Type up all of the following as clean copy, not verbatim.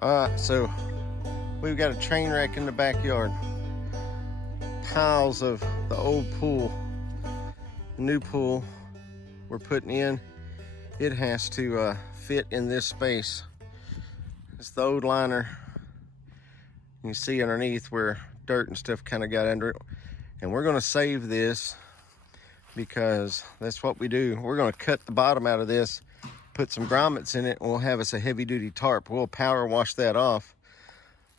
So we've got a train wreck in the backyard. Tiles of the old pool, the new pool we're putting in, it has to fit in this space. It's the old liner. You can see underneath where dirt and stuff kind of got under it. And we're gonna save this because that's what we do. We're gonna cut the bottom out of this, put some grommets in it, and we'll have us a heavy duty tarp. We'll power wash that off,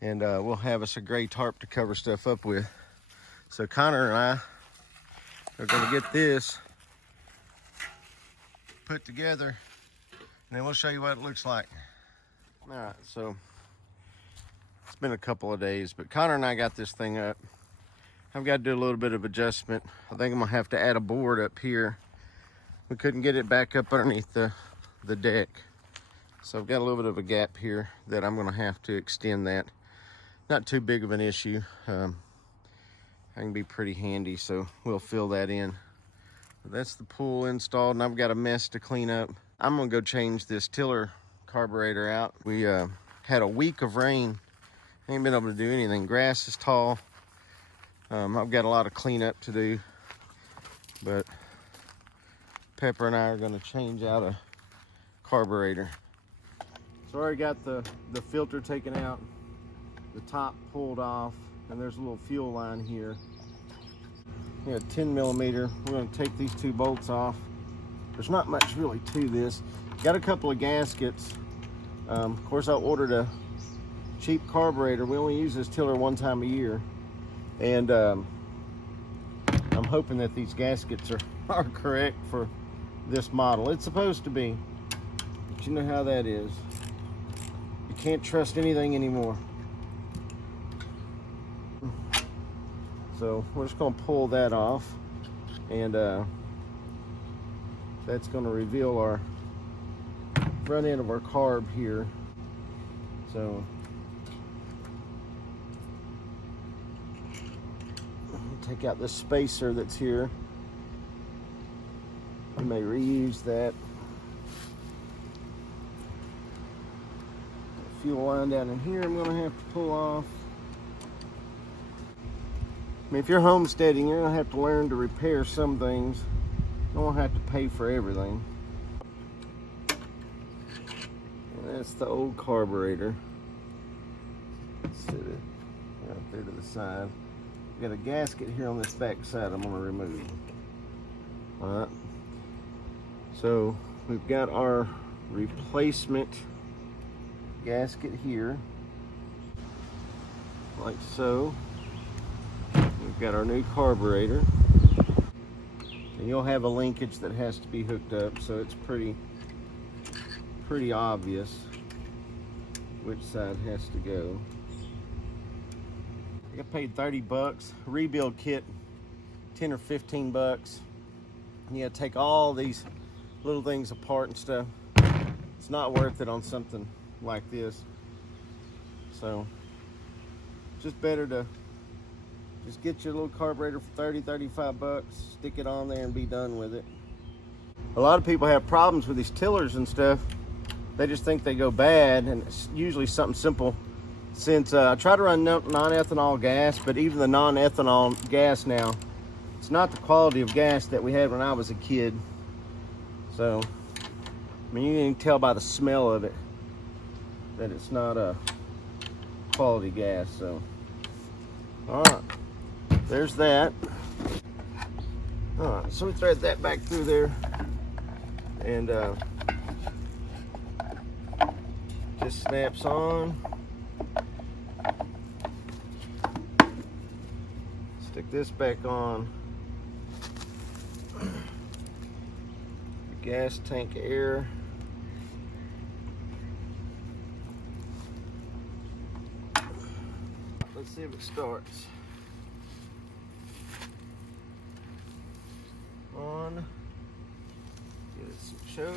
and we'll have us a gray tarp to cover stuff up with. So Connor and I are gonna get this put together, and then we'll show you what it looks like. All right, so it's been a couple of days, but Connor and I got this thing up. I've got to do a little bit of adjustment. I think I'm gonna have to add a board up here. We couldn't get it back up underneath the deck. So I've got a little bit of a gap here that I'm gonna have to extend that. Not too big of an issue. I can be pretty handy, so we'll fill that in. But that's the pool installed, and I've got a mess to clean up. I'm gonna go change this tiller carburetor out. We had a week of rain. Ain't been able to do anything. Grass is tall. I've got a lot of cleanup to do, but Pepper and I are gonna change out a carburetor. So I already got the filter taken out, the top pulled off, and there's a little fuel line here. Yeah, 10 millimeter. We're gonna take these two bolts off. There's not much really to this. Got a couple of gaskets. Of course, I ordered a cheap carburetor. We only use this tiller one time a year. And I'm hoping that these gaskets are correct for this model. It's supposed to be, but you know how that is. You can't trust anything anymore. So we're just gonna pull that off, and that's gonna reveal our front end of our carb here. So take out the spacer that's here. We may reuse that. Fuel line down in here I'm gonna have to pull off. I mean, if you're homesteading, you're gonna have to learn to repair some things. You don't have to pay for everything. And that's the old carburetor. Sit it right there to the side. Got a gasket here on this back side I'm gonna remove. All right. So we've got our replacement gasket here, like so. We've got our new carburetor, and you'll have a linkage that has to be hooked up, so it's pretty obvious which side has to go. I paid 30 bucks. Rebuild kit, 10 or 15 bucks. And you gotta take all these little things apart and stuff. It's not worth it on something like this. So, just better to just get your little carburetor for 30, 35 bucks, stick it on there and be done with it. A lot of people have problems with these tillers and stuff. They just think they go bad, and it's usually something simple. Since I try to run non-ethanol gas, but even the non-ethanol gas now, it's not the quality of gas that we had when I was a kid. So, I mean, you can tell by the smell of it that it's not a quality gas. So, all right, there's that. All right, so we thread that back through there, and just snaps on. Stick this back on. The gas tank air. Let's see if it starts. On. Give it some choke.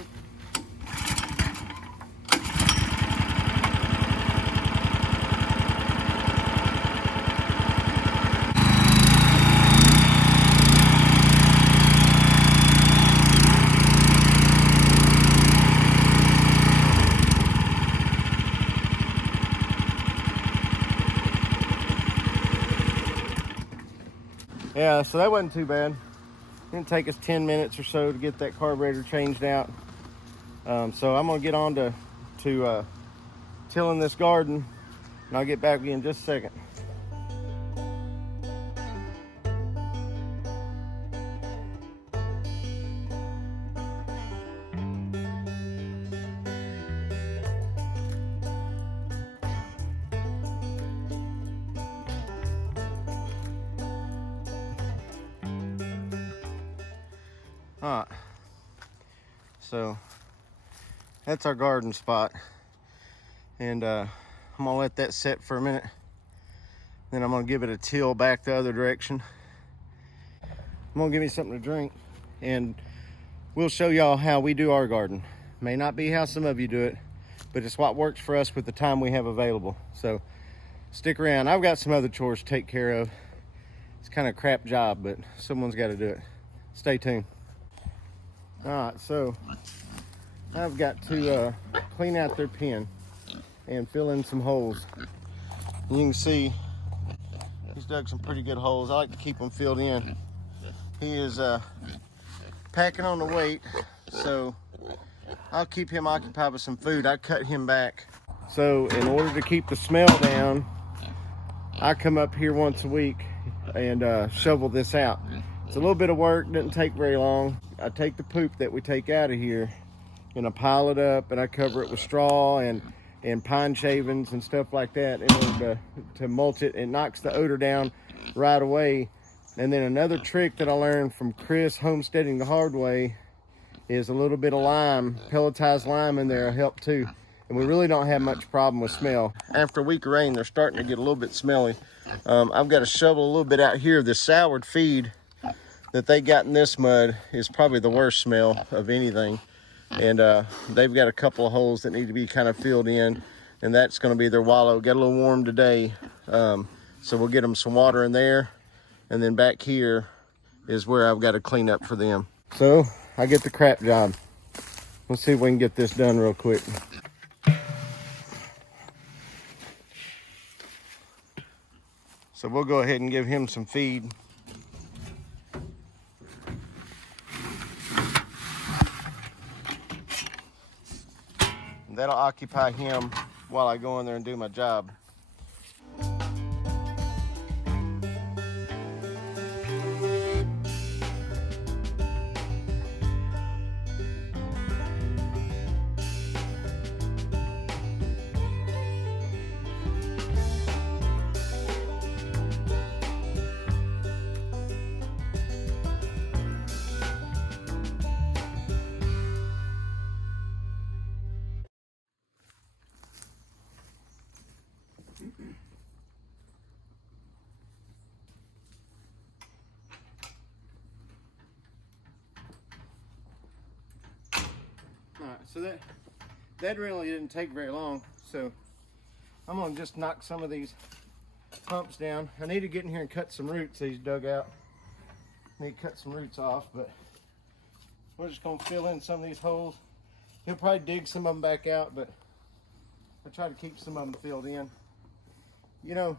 Yeah, so that wasn't too bad. Didn't take us 10 minutes or so to get that carburetor changed out. So I'm gonna get on to tilling this garden, and I'll get back with you in just a second. All right, so that's our garden spot, and I'm gonna let that set for a minute. Then I'm gonna give it a till back the other direction. I'm gonna give me something to drink, and we'll show y'all how we do our garden. May not be how some of you do it, but it's what works for us with the time we have available. So stick around. I've got some other chores to take care of. It's kind of a crap job, but someone's got to do it. Stay tuned. All right, so I've got to clean out their pen and fill in some holes. You can see he's dug some pretty good holes. I like to keep them filled in. He is packing on the weight, so I'll keep him occupied with some food. I cut him back. So in order to keep the smell down, I come up here once a week and shovel this out. It's a little bit of work, doesn't take very long. I take the poop that we take out of here and I pile it up and I cover it with straw and pine shavings and stuff like that in order to mulch it. It knocks the odor down right away. And then another trick that I learned from Chris homesteading the hard way is a little bit of lime, pelletized lime in there will help too. And we really don't have much problem with smell. After a week of rain, they're starting to get a little bit smelly. I've got to shovel a little bit out here. The soured feed that they got in this mud is probably the worst smell of anything. And they've got a couple of holes that need to be kind of filled in, and that's going to be their wallow. Got a little warm today, so we'll get them some water in there, and then back here is where I've got to clean up for them. So I get the crap job. Let's see if we can get this done real quick. So we'll go ahead and give him some feed. That'll occupy him while I go in there and do my job. Alright, so that really didn't take very long. So I'm gonna just knock some of these humps down. I need to get in here and cut some roots he's dug out. Need to cut some roots off, but we're just gonna fill in some of these holes. He'll probably dig some of them back out, but I try to keep some of them filled in. You know,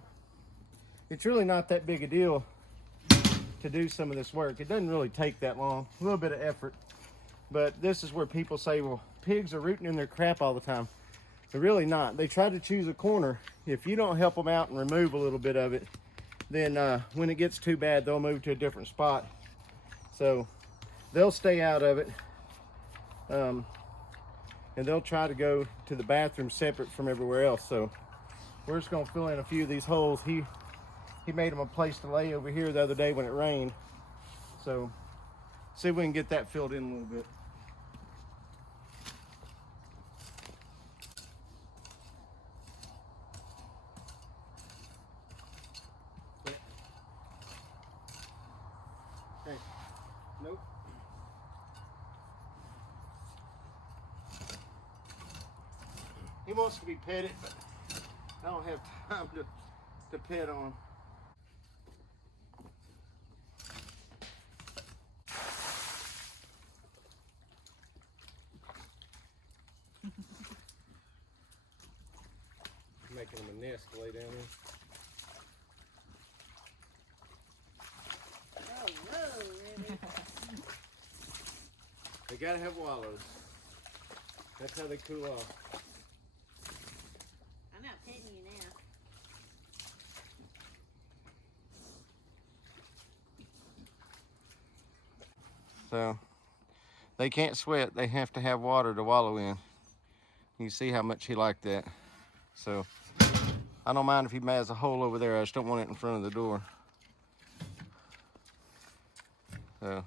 it's really not that big a deal to do some of this work. It doesn't really take that long, a little bit of effort. But this is where people say, well, pigs are rooting in their crap all the time. They're really not. They try to choose a corner. If you don't help them out and remove a little bit of it, then when it gets too bad, they'll move to a different spot. So they'll stay out of it. And they'll try to go to the bathroom separate from everywhere else. So we're just gonna fill in a few of these holes. He made them a place to lay over here the other day when it rained. So see if we can get that filled in a little bit. Hey, nope. He wants to be petted, but I don't have time to pet on. Making them a nest to lay down in. They gotta have wallows. That's how they cool off. I'm not petting you now. So they can't sweat. They have to have water to wallow in. You see how much he liked that. So I don't mind if he has a hole over there. I just don't want it in front of the door. So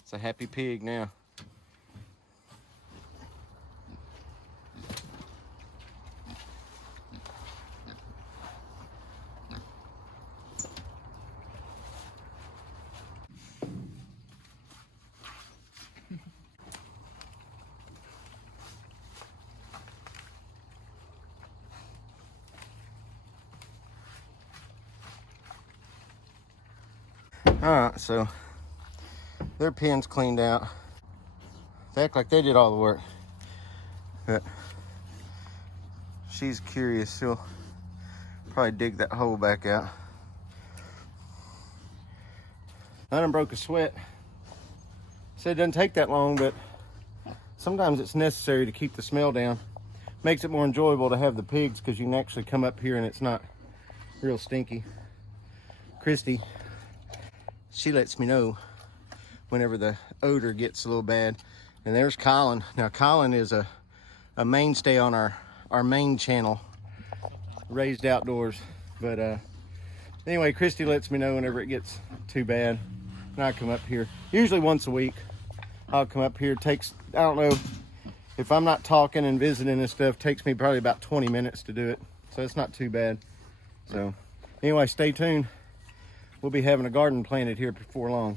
it's a happy pig now. Alright, so their pen's cleaned out. They act like they did all the work. But she's curious. She'll probably dig that hole back out. I done broke a sweat. Said it doesn't take that long, but sometimes it's necessary to keep the smell down. Makes it more enjoyable to have the pigs because you can actually come up here and it's not real stinky. Christy, she lets me know whenever the odor gets a little bad. And there's Colin. Now Colin is a mainstay on our main channel, Raised Outdoors. But anyway, Christy lets me know whenever it gets too bad. And I come up here, usually once a week. I'll come up here. It takes, I don't know, if I'm not talking and visiting and stuff, it takes me probably about 20 minutes to do it. So it's not too bad. So anyway, stay tuned. We'll be having a garden planted here before long.